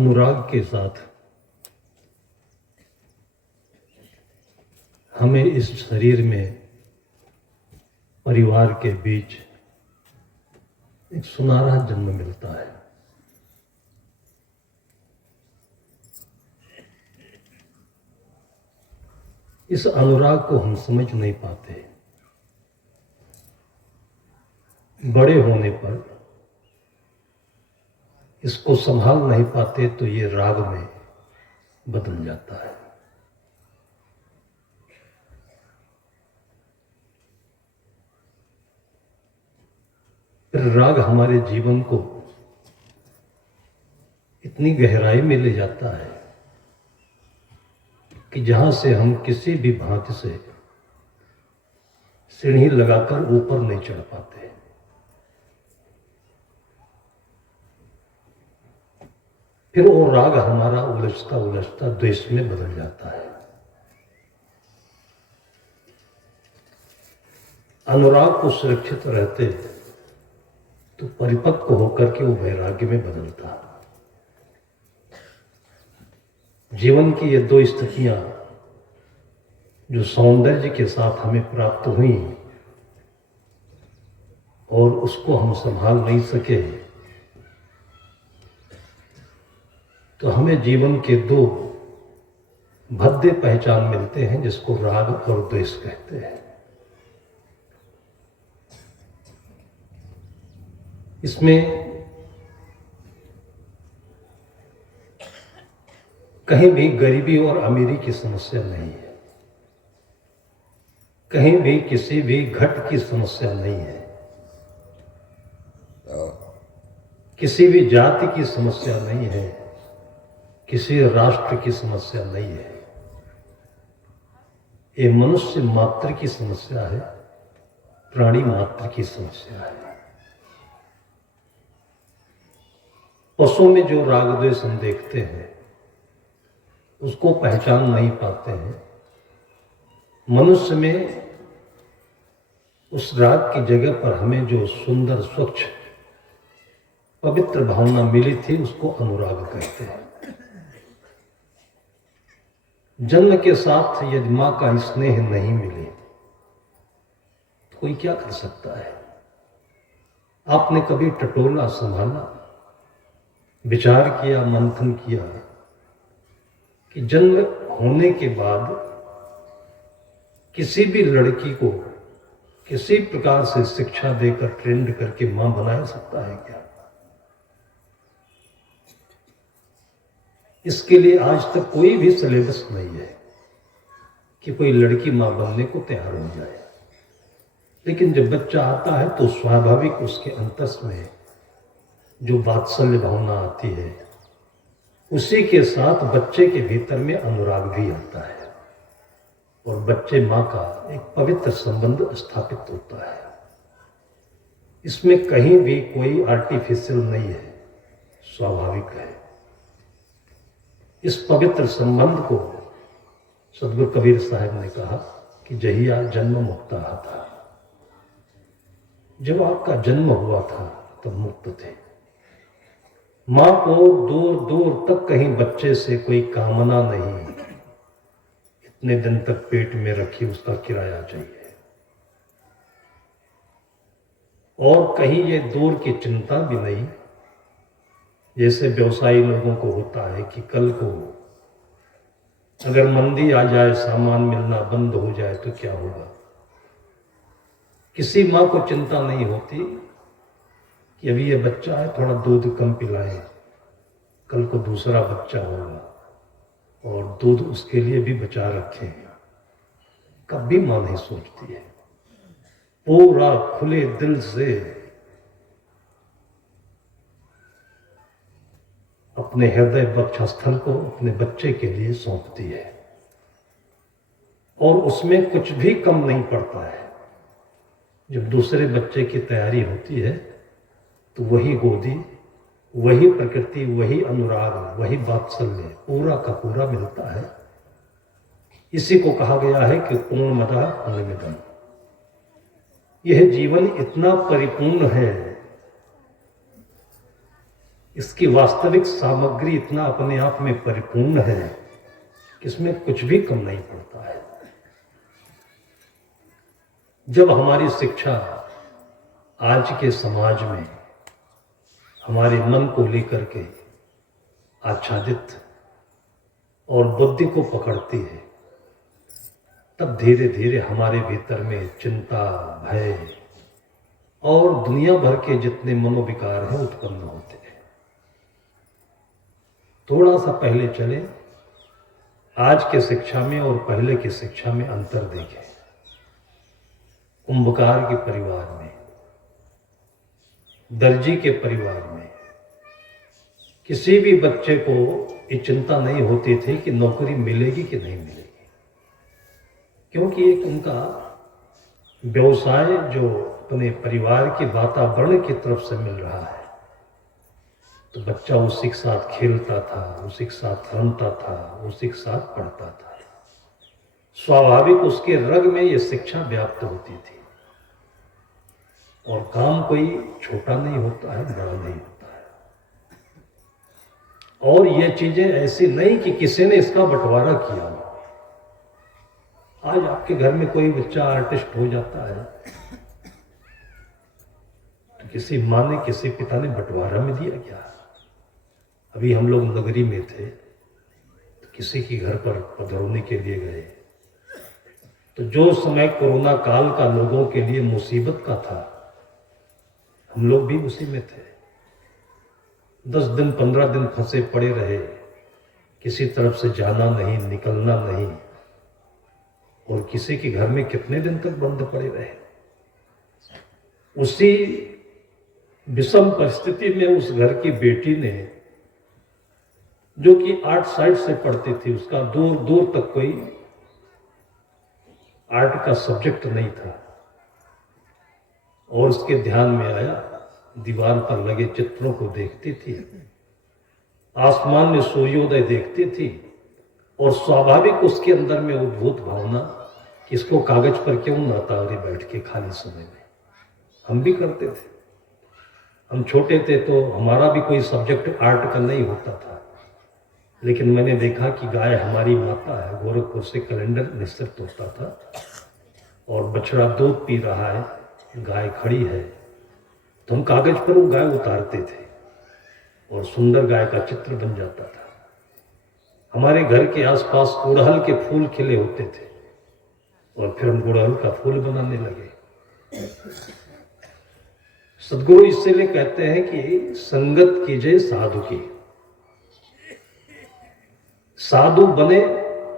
अनुराग के साथ हमें इस शरीर में परिवार के बीच एक सुनहरा जन्म मिलता है। इस अनुराग को हम समझ नहीं पाते। बड़े होने पर इसको संभाल नहीं पाते तो ये राग में बदल जाता है। फिर राग हमारे जीवन को इतनी गहराई में ले जाता है कि जहां से हम किसी भी भांति से सीढ़ी लगाकर ऊपर नहीं चढ़ पाते। फिर वो राग हमारा उलझता उलझता द्वेष में बदल जाता है। अनुराग को सुरक्षित रहते तो परिपक्व होकर के वो वैराग्य में बदलता। जीवन की ये दो स्थितियां जो सौंदर्य के साथ हमें प्राप्त हुई और उसको हम संभाल नहीं सके, तो हमें जीवन के दो भद्दे पहचान मिलते हैं जिसको राग और द्वेष कहते हैं। इसमें कहीं भी गरीबी और अमीरी की समस्या नहीं है, कहीं भी किसी भी घट की समस्या नहीं है, किसी भी जाति की समस्या नहीं है, किसी राष्ट्र की समस्या नहीं है। ये मनुष्य मात्र की समस्या है, प्राणी मात्र की समस्या है। पशु में जो राग द्वेष हम देखते हैं उसको पहचान नहीं पाते हैं। मनुष्य में उस राग की जगह पर हमें जो सुंदर स्वच्छ पवित्र भावना मिली थी उसको अनुराग कहते हैं। जन्म के साथ यदि मां का स्नेह नहीं मिले तो कोई क्या कर सकता है। आपने कभी टटोला, संभाला, विचार किया, मंथन किया कि जन्म होने के बाद किसी भी लड़की को किसी प्रकार से शिक्षा देकर ट्रेंड करके मां बना सकता है क्या? इसके लिए आज तक कोई भी सिलेबस नहीं है कि कोई लड़की मां बनने को तैयार हो जाए। लेकिन जब बच्चा आता है तो स्वाभाविक उसके अंतस में जो वात्सल्य भावना आती है उसी के साथ बच्चे के भीतर में अनुराग भी आता है और बच्चे मां का एक पवित्र संबंध स्थापित होता है। इसमें कहीं भी कोई आर्टिफिशियल नहीं है, स्वाभाविक है। इस पवित्र संबंध को सदगुरु कबीर साहब ने कहा कि जहिया जन्म मुक्ता था। जब आपका जन्म हुआ था तब मुक्त थे। मां को दूर दूर तक कहीं बच्चे से कोई कामना नहीं, इतने दिन तक पेट में रखी उसका किराया चाहिए। और कहीं ये दूर की चिंता भी नहीं, जैसे व्यवसायी लोगों को होता है कि कल को अगर मंदी आ जाए, सामान मिलना बंद हो जाए तो क्या होगा। किसी मां को चिंता नहीं होती कि अभी ये बच्चा है, थोड़ा दूध कम पिलाए, कल को दूसरा बच्चा होगा और दूध उसके लिए भी बचा रखें। कभी मां नहीं सोचती है। पूरा खुले दिल से अपने हृदय वक्षस्थल को अपने बच्चे के लिए सौंपती है और उसमें कुछ भी कम नहीं पड़ता है। जब दूसरे बच्चे की तैयारी होती है तो वही गोदी, वही प्रकृति, वही अनुराग, वही वात्सल्य पूरा का पूरा मिलता है। इसी को कहा गया है कि पूर्णमदः पूर्णमिदम्। यह जीवन इतना परिपूर्ण है इसकी वास्तविक सामग्री इतना अपने आप में परिपूर्ण है कि इसमें कुछ भी कम नहीं पड़ता है। जब हमारी शिक्षा आज के समाज में हमारे मन को लेकर के आच्छादित और बुद्धि को पकड़ती है, तब धीरे धीरे हमारे भीतर में चिंता, भय और दुनिया भर के जितने मनोविकार हैं उत्पन्न होते हैं। थोड़ा सा पहले चले, आज के शिक्षा में और पहले की शिक्षा में अंतर देखें। कुंभकार के परिवार में, दर्जी के परिवार में किसी भी बच्चे को ये चिंता नहीं होती थी कि नौकरी मिलेगी कि नहीं मिलेगी, क्योंकि एक उनका व्यवसाय जो अपने परिवार के वातावरण की तरफ से मिल रहा है, तो बच्चा उसी के साथ खेलता था, उसी के साथ रमता था, उसी के साथ पढ़ता था। स्वाभाविक उसके रग में ये शिक्षा व्याप्त होती थी। और काम कोई छोटा नहीं होता है, बड़ा नहीं होता है। और ये चीजें ऐसी नहीं कि किसी ने इसका बंटवारा किया। आज आपके घर में कोई बच्चा आर्टिस्ट हो जाता है तो किसी माँ ने, किसी पिता ने बंटवारा में दिया क्या? अभी हम लोग नगरी में थे तो किसी के घर पर पधरौनी के लिए गए, तो जो समय कोरोना काल का लोगों के लिए मुसीबत का था, हम लोग भी उसी में थे। 10 दिन 15 दिन फंसे पड़े रहे, किसी तरफ से जाना नहीं, निकलना नहीं, और किसी के घर में कितने दिन तक बंद पड़े रहे। उसी विषम परिस्थिति में उस घर की बेटी ने, जो कि आर्ट साइड से पढ़ती थी, उसका दूर दूर तक कोई आर्ट का सब्जेक्ट नहीं था, और उसके ध्यान में आया, दीवार पर लगे चित्रों को देखती थी, आसमान में सूर्योदय देखती थी, और स्वाभाविक उसके अंदर में उद्भूत भावना कि इसको कागज पर क्यों ना उतारे बैठ के खाली समय में। हम भी करते थे। हम छोटे थे तो हमारा भी कोई सब्जेक्ट आर्ट का नहीं होता था, लेकिन मैंने देखा कि गाय हमारी माता है, गोरखपुर से कैलेंडर निश्चित होता था, और बछड़ा दूध पी रहा है, गाय खड़ी है, तो हम कागज पर वो गाय उतारते थे और सुंदर गाय का चित्र बन जाता था। हमारे घर के आसपास गुड़हल के फूल खिले होते थे, और फिर हम गुड़हल का फूल बनाने लगे। सदगुरु इसलिए कहते हैं कि संगत कीजिए साधु की। साधु बने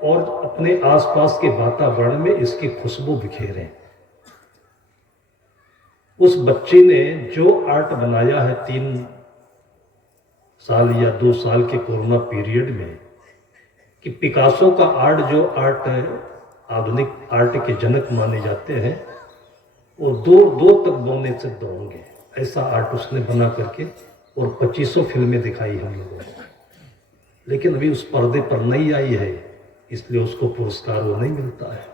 और अपने आसपास के वातावरण में इसकी खुशबू बिखेरें। उस बच्ची ने जो आर्ट बनाया है 3 साल या 2 साल के कोरोना पीरियड में, कि पिकासो का आर्ट, जो आर्ट आधुनिक आर्ट के जनक माने जाते हैं, वो दूर तक बोलने से दौड़ेंगे, ऐसा आर्ट उसने बना करके, और 2500 फिल्में दिखाई हम लोगों को। लेकिन अभी उस पर्दे पर नहीं आई है, इसलिए उसको पुरस्कार वो नहीं मिलता है।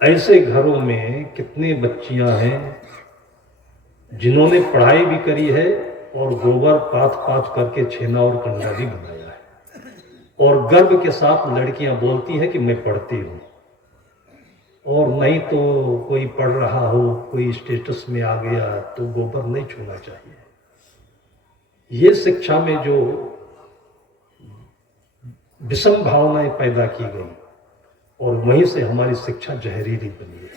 ऐसे घरों में कितने बच्चियां हैं जिन्होंने पढ़ाई भी करी है और गोबर पाथ करके छेना और कंडा भी बनाया है, और गर्व के साथ लड़कियां बोलती हैं कि मैं पढ़ती हूँ। और नहीं तो कोई पढ़ रहा हो, कोई स्टेटस में आ गया, तो गोबर नहीं छूना चाहिए। ये शिक्षा में जो विषम भावनाएं पैदा की गई, और वहीं से हमारी शिक्षा जहरीली बनी है।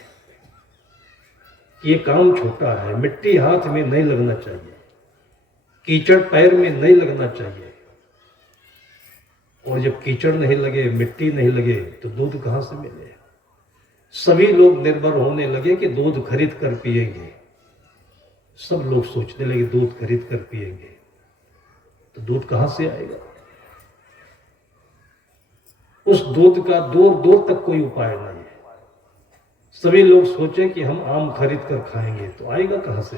ये काम छोटा है, मिट्टी हाथ में नहीं लगना चाहिए, कीचड़ पैर में नहीं लगना चाहिए, और जब कीचड़ नहीं लगे, मिट्टी नहीं लगे, तो दूध कहां से मिले? सभी लोग निर्भर होने लगे कि दूध खरीद कर पिएंगे। सब लोग सोचने लगे दूध खरीद कर पिएंगे, तो दूध कहां से आएगा? उस दूध का दूर दूर तक कोई उपाय नहीं है। सभी लोग सोचे कि हम आम खरीद कर खाएंगे, तो आएगा कहां से?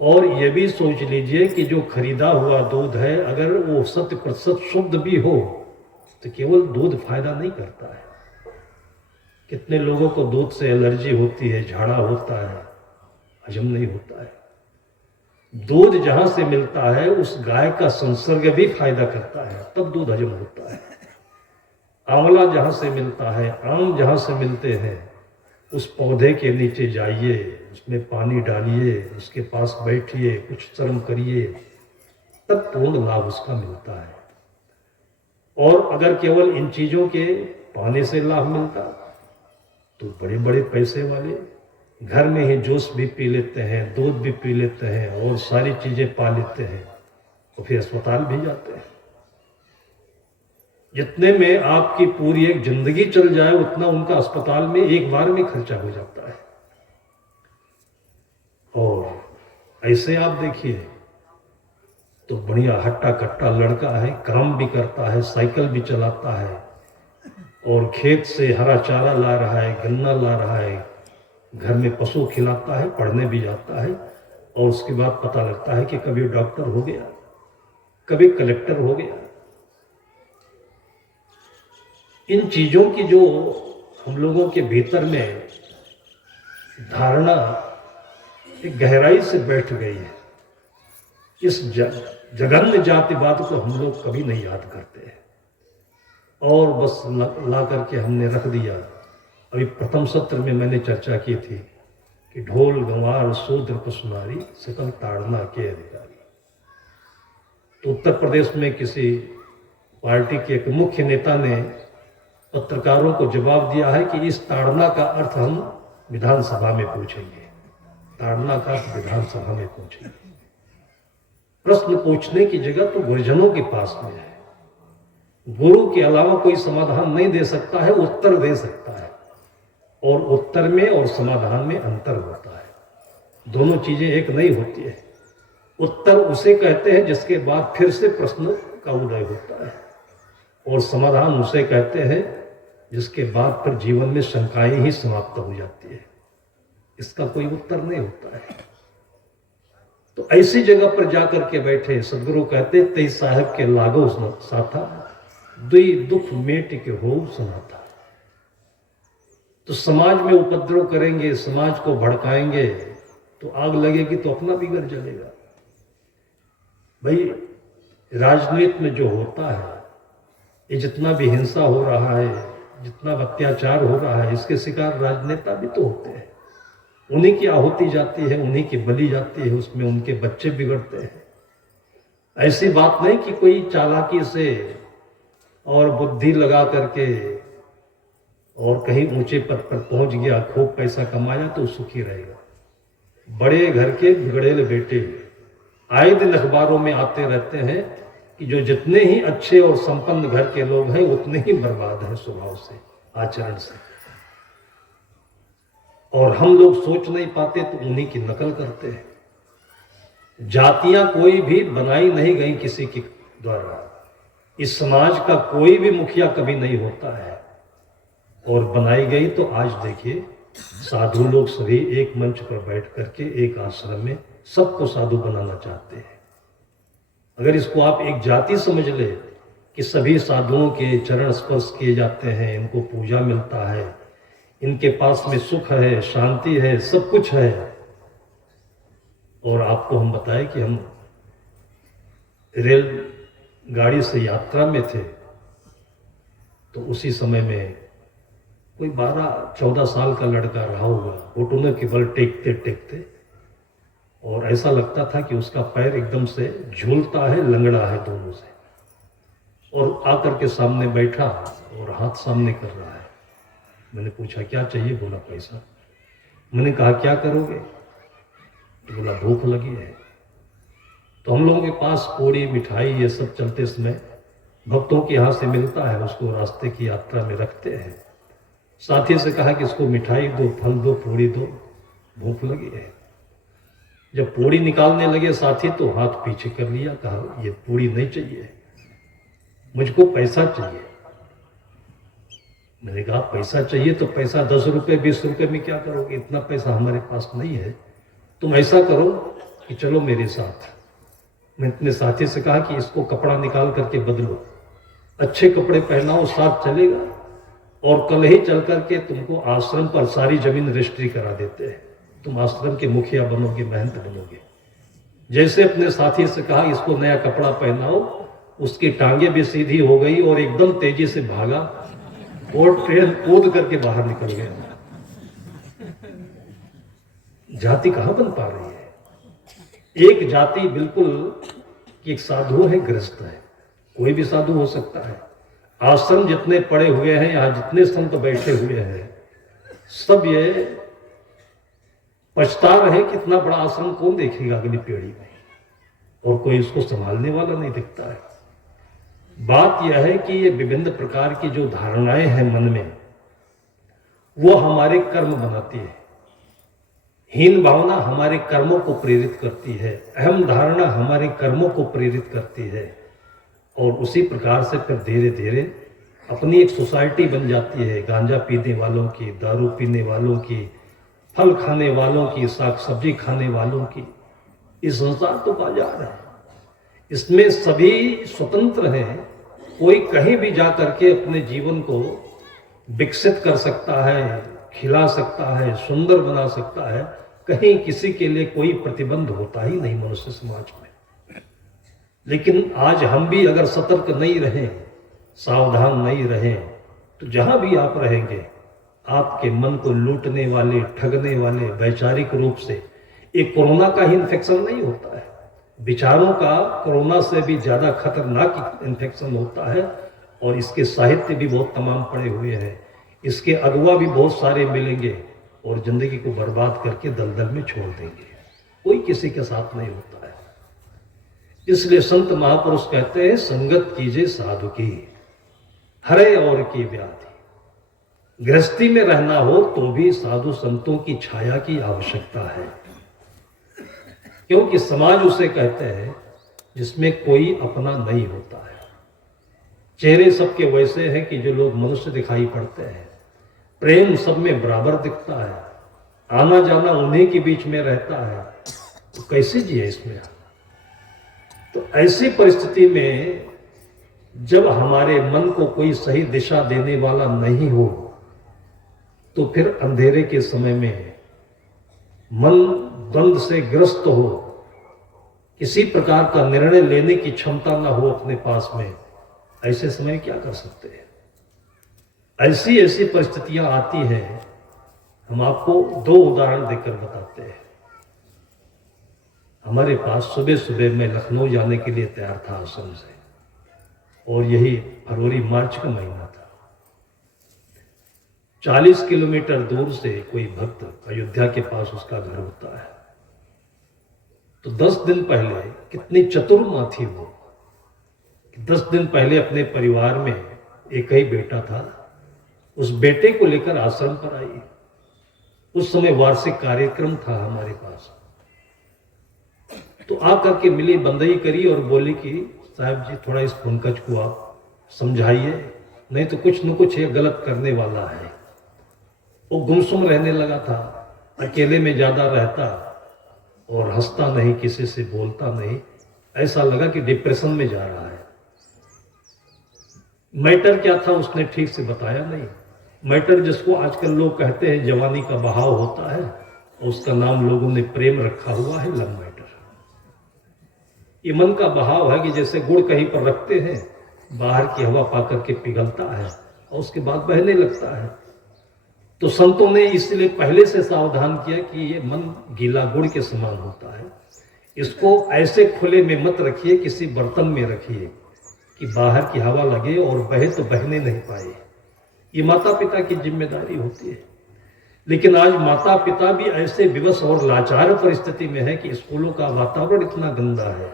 और ये भी सोच लीजिए कि जो खरीदा हुआ दूध है, अगर वो 100% शुद्ध भी हो, तो केवल दूध फायदा नहीं करता है। कितने लोगों को दूध से एलर्जी होती है, झाड़ा होता है, हजम नहीं होता है। दूध जहां से मिलता है उस गाय का संसर्ग भी फायदा करता है, तब दूध हजम होता है। आंवला जहां से मिलता है, आम जहां से मिलते हैं, उस पौधे के नीचे जाइए, उसमें पानी डालिए, उसके पास बैठिए, कुछ श्रम करिए, तब पूर्ण लाभ उसका मिलता है। और अगर केवल इन चीजों के पाने से लाभ मिलता तो बड़े बड़े पैसे वाले घर में ही जूस भी पी लेते हैं, दूध भी पी लेते हैं और सारी चीजें पा लेते हैं, तो फिर अस्पताल भी जाते हैं। जितने में आपकी पूरी एक जिंदगी चल जाए उतना उनका अस्पताल में एक बार में खर्चा हो जाता है। और ऐसे आप देखिए तो बढ़िया हट्टा कट्टा लड़का है, काम भी करता है, साइकिल भी चलाता है और खेत से हरा चारा ला रहा है, गन्ना ला रहा है, घर में पशु खिलाता है, पढ़ने भी जाता है और उसके बाद पता लगता है कि कभी डॉक्टर हो गया, कभी कलेक्टर हो गया। इन चीजों की जो हम लोगों के भीतर में धारणा एक गहराई से बैठ गई है, इस जघन्य जातिवाद को हम लोग कभी नहीं याद करते हैं और बस ला करके हमने रख दिया। अभी प्रथम सत्र में मैंने चर्चा की थी कि ढोल गंवार शूद्र पशुनारी सकल ताड़ना के अधिकारी। तो उत्तर प्रदेश में किसी पार्टी के एक मुख्य नेता ने पत्रकारों को जवाब दिया है कि इस ताड़ना का अर्थ हम विधानसभा में पूछेंगे, ताड़ना का अर्थ विधानसभा में पूछेंगे। प्रश्न पूछने की जगह तो गुरुजनों के पास में है। गुरु के अलावा कोई समाधान नहीं दे सकता है, उत्तर दे सकता है और उत्तर में और समाधान में अंतर होता है। दोनों चीजें एक नहीं होती है। उत्तर उसे कहते हैं जिसके बाद फिर से प्रश्न का उदय होता है और समाधान उसे कहते हैं जिसके बाद फिर जीवन में शंकाएं ही समाप्त हो जाती है। इसका कोई उत्तर नहीं होता है। तो ऐसी जगह पर जाकर के बैठे सदगुरु कहते तेई साहब के लागो साथा दुई दुख मेट के हो सुनाता। तो समाज में उपद्रव करेंगे, समाज को भड़काएंगे तो आग लगेगी तो अपना भी घर जलेगा। भाई राजनीति में जो होता है, ये जितना भी हिंसा हो रहा है, जितना अत्याचार हो रहा है, इसके शिकार राजनेता भी तो होते हैं। उन्हीं की आहुति जाती है, उन्हीं की बलि जाती है, उसमें उनके बच्चे बिगड़ते हैं। ऐसी बात नहीं कि कोई चालाकी से और बुद्धि लगा करके और कहीं ऊंचे पद पर पहुंच गया, खूब पैसा कमाया तो सुखी रहेगा। बड़े घर के बिगड़ेल बेटे आए दिन अखबारों में आते रहते हैं कि जो जितने ही अच्छे और संपन्न घर के लोग हैं उतने ही बर्बाद हैं स्वभाव से, आचरण से। और हम लोग सोच नहीं पाते तो उन्हीं की नकल करते हैं। जातियां कोई भी बनाई नहीं गई किसी के द्वारा। इस समाज का कोई भी मुखिया कभी नहीं होता है और बनाई गई तो आज देखिए साधु लोग सभी एक मंच पर बैठ करके एक आश्रम में सबको साधु बनाना चाहते हैं। अगर इसको आप एक जाति समझ ले कि सभी साधुओं के चरण स्पर्श किए जाते हैं, इनको पूजा मिलता है, इनके पास में सुख है, शांति है, सब कुछ है। और आपको हम बताएं कि हम रेल गाड़ी से यात्रा में थे तो उसी समय में कोई 12-14 साल का लड़का रहा होगा, घुटनों के बल टेकते टेकते, और ऐसा लगता था कि उसका पैर एकदम से झूलता है, लंगड़ा है दोनों से, और आकर के सामने बैठा और हाथ सामने कर रहा है। मैंने पूछा क्या चाहिए? बोला पैसा। मैंने कहा क्या करोगे? तो बोला भूख लगी है। तो हम लोगों के पास पूड़ी मिठाई ये सब चलते समय भक्तों के यहाँ से मिलता है, उसको रास्ते की यात्रा में रखते हैं। साथी से कहा कि इसको मिठाई दो, फल दो, पूड़ी दो, भूख लगी है। जब पूड़ी निकालने लगे साथी तो हाथ पीछे कर लिया, कहा ये पूड़ी नहीं चाहिए, मुझको पैसा चाहिए। मैंने कहा पैसा चाहिए तो पैसा 10 रुपये 20 रुपये में क्या करोगे? इतना पैसा हमारे पास नहीं है। तुम ऐसा करो कि चलो मेरे साथ। मैं अपने साथी से कहा कि इसको कपड़ा निकाल करके बदलो, अच्छे कपड़े पहनाओ, साथ चलेगा और कल ही चल करके तुमको आश्रम पर सारी जमीन रजिस्ट्री करा देते हैं, तुम आश्रम के मुखिया बनोगे, महंत बनोगे। जैसे अपने साथी से कहा इसको नया कपड़ा पहनाओ, उसकी टांगे भी सीधी हो गई और एकदम तेजी से भागा और ट्रेन कूद करके बाहर निकल गया। जाति कहां बन पा रही है? एक जाति बिल्कुल एक साधु है, गृहस्थ है, कोई भी साधु हो सकता है। आश्रम जितने पड़े हुए हैं, यहां जितने संत बैठे हुए हैं, सब ये पछता रहे कितना बड़ा आश्रम कौन देखेगा अगली पीढ़ी में, और कोई इसको संभालने वाला नहीं दिखता है। बात यह है कि ये विभिन्न प्रकार की जो धारणाएं हैं मन में, वो हमारे कर्म बनाती है। हीन भावना हमारे कर्मों को प्रेरित करती है, अहम धारणा हमारे कर्मों को प्रेरित करती है, और उसी प्रकार से फिर धीरे धीरे अपनी एक सोसाइटी बन जाती है। गांजा पीने वालों की, दारू पीने वालों की, फल खाने वालों की, साग सब्जी खाने वालों की। ये संसार तो बाजार है, इसमें सभी स्वतंत्र हैं। कोई कहीं भी जा करके अपने जीवन को विकसित कर सकता है, खिला सकता है, सुंदर बना सकता है। कहीं किसी के लिए कोई प्रतिबंध होता ही नहीं मनुष्य समाज में। लेकिन आज हम भी अगर सतर्क नहीं रहें, सावधान नहीं रहें, तो जहां भी आप रहेंगे, आपके मन को लूटने वाले, ठगने वाले वैचारिक रूप से, एक कोरोना का ही इन्फेक्शन नहीं होता है, विचारों का कोरोना से भी ज्यादा खतरनाक इन्फेक्शन होता है। और इसके साहित्य भी बहुत तमाम पड़े हुए हैं, इसके अगवा भी बहुत सारे मिलेंगे, और जिंदगी को बर्बाद करके दलदल में छोड़ देंगे। कोई किसी के साथ नहीं होता है। इसलिए संत महापुरुष कहते हैं, संगत कीजिए साधु की, हरे और की व्याधि। गृहस्थी में रहना हो तो भी साधु संतों की छाया की आवश्यकता है, क्योंकि समाज उसे कहते हैं जिसमें कोई अपना नहीं होता है। चेहरे सबके वैसे हैं कि जो लोग मनुष्य दिखाई पड़ते हैं, प्रेम सब में बराबर दिखता है, आना जाना उन्हीं के बीच में रहता है, तो कैसे जिए इसमें? तो ऐसी परिस्थिति में जब हमारे मन को कोई सही दिशा देने वाला नहीं हो, तो फिर अंधेरे के समय में मन द्वंद से ग्रस्त हो, किसी प्रकार का निर्णय लेने की क्षमता ना हो अपने पास में, ऐसे समय क्या कर सकते हैं? ऐसी ऐसी परिस्थितियां आती हैं। हम आपको दो उदाहरण देकर बताते हैं। हमारे पास सुबह सुबह मैं लखनऊ जाने के लिए तैयार था आश्रम से, और यही फरवरी मार्च का महीना था। 40 किलोमीटर दूर से कोई भक्त, अयोध्या के पास उसका घर होता है। तो 10 दिन पहले, कितनी चतुर मां थी वो, 10 दिन पहले अपने परिवार में एक ही बेटा था, उस बेटे को लेकर आश्रम पर आई। उस समय वार्षिक कार्यक्रम था हमारे पास। तो आकर के मिली, बंदई करी और बोली कि साहब जी थोड़ा इस पंकज को आप समझाइए, नहीं तो कुछ न कुछ ये गलत करने वाला है। वो गुमसुम रहने लगा था, अकेले में ज्यादा रहता और हंसता नहीं, किसी से बोलता नहीं। ऐसा लगा कि डिप्रेशन में जा रहा है। मैटर क्या था उसने ठीक से बताया नहीं। मैटर जिसको आजकल लोग कहते हैं जवानी का बहाव होता है, उसका नाम लोगों ने प्रेम रखा हुआ है, लव मैटर। ये मन का बहाव है कि जैसे गुड़ कहीं पर रखते हैं, बाहर की हवा पाकर के पिघलता है और उसके बाद बहने लगता है। तो संतों ने इसलिए पहले से सावधान किया कि ये मन गीला गुड़ के समान होता है, इसको ऐसे खुले में मत रखिए, किसी बर्तन में रखिए कि बाहर की हवा लगे और बहे तो बहने नहीं पाए। ये माता पिता की जिम्मेदारी होती है। लेकिन आज माता पिता भी ऐसे विवश और लाचार परिस्थिति में है कि स्कूलों का वातावरण इतना गंदा है,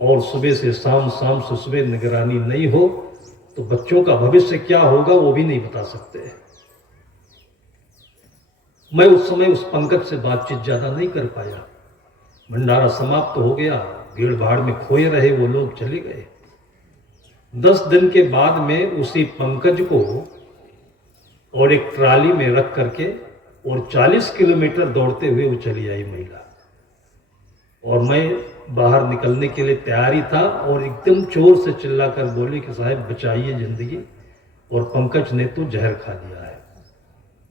और सुबह से शाम, शाम से सुबह निगरानी नहीं हो तो बच्चों का भविष्य क्या होगा वो भी नहीं बता सकते। मैं उस समय उस पंकज से बातचीत ज्यादा नहीं कर पाया। भंडारा समाप्त हो गया, भीड़ भाड़ में खोए रहे वो लोग, चले गए। 10 दिन के बाद में उसी पंकज को और एक ट्राली में रख करके और 40 किलोमीटर दौड़ते हुए वो चली आई महिला, और मैं बाहर निकलने के लिए तैयारी था, और एकदम जोर से चिल्लाकर बोली कि साहब बचाइए जिंदगी, और पंकज ने तो जहर खा लिया है।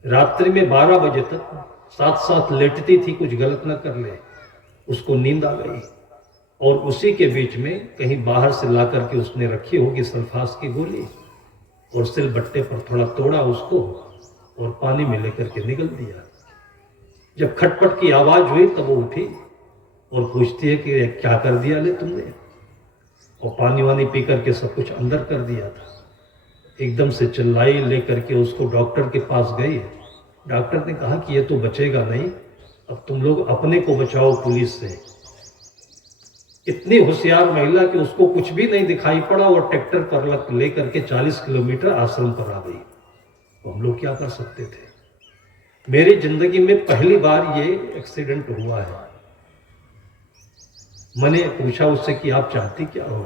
रात्रि में 12 बजे तक साथ साथ लेटती थी, कुछ गलत ना कर ले। उसको नींद आ गई और उसी के बीच में कहीं बाहर से ला करके उसने रखी होगी सल्फास की गोली और सिलबट्टे पर थोड़ा तोड़ा उसको और पानी में लेकर के निकल दिया। जब खटपट की आवाज हुई तब वो उठी और पूछती है कि क्या कर दिया ले तुमने, और पानी वानी पी करके सब कुछ अंदर कर दिया था। एकदम से चिल्लाई, लेकर के उसको डॉक्टर के पास गई। डॉक्टर ने कहा कि ये तो बचेगा नहीं, अब तुम लोग अपने को बचाओ पुलिस से। इतनी होशियार महिला कि उसको कुछ भी नहीं दिखाई पड़ा और ट्रैक्टर पर लेकर के 40 किलोमीटर आश्रम पर आ गई। तो हम लोग क्या कर सकते थे। मेरी जिंदगी में पहली बार ये एक्सीडेंट हुआ है। मैंने पूछा उससे कि आप चाहती क्या हो।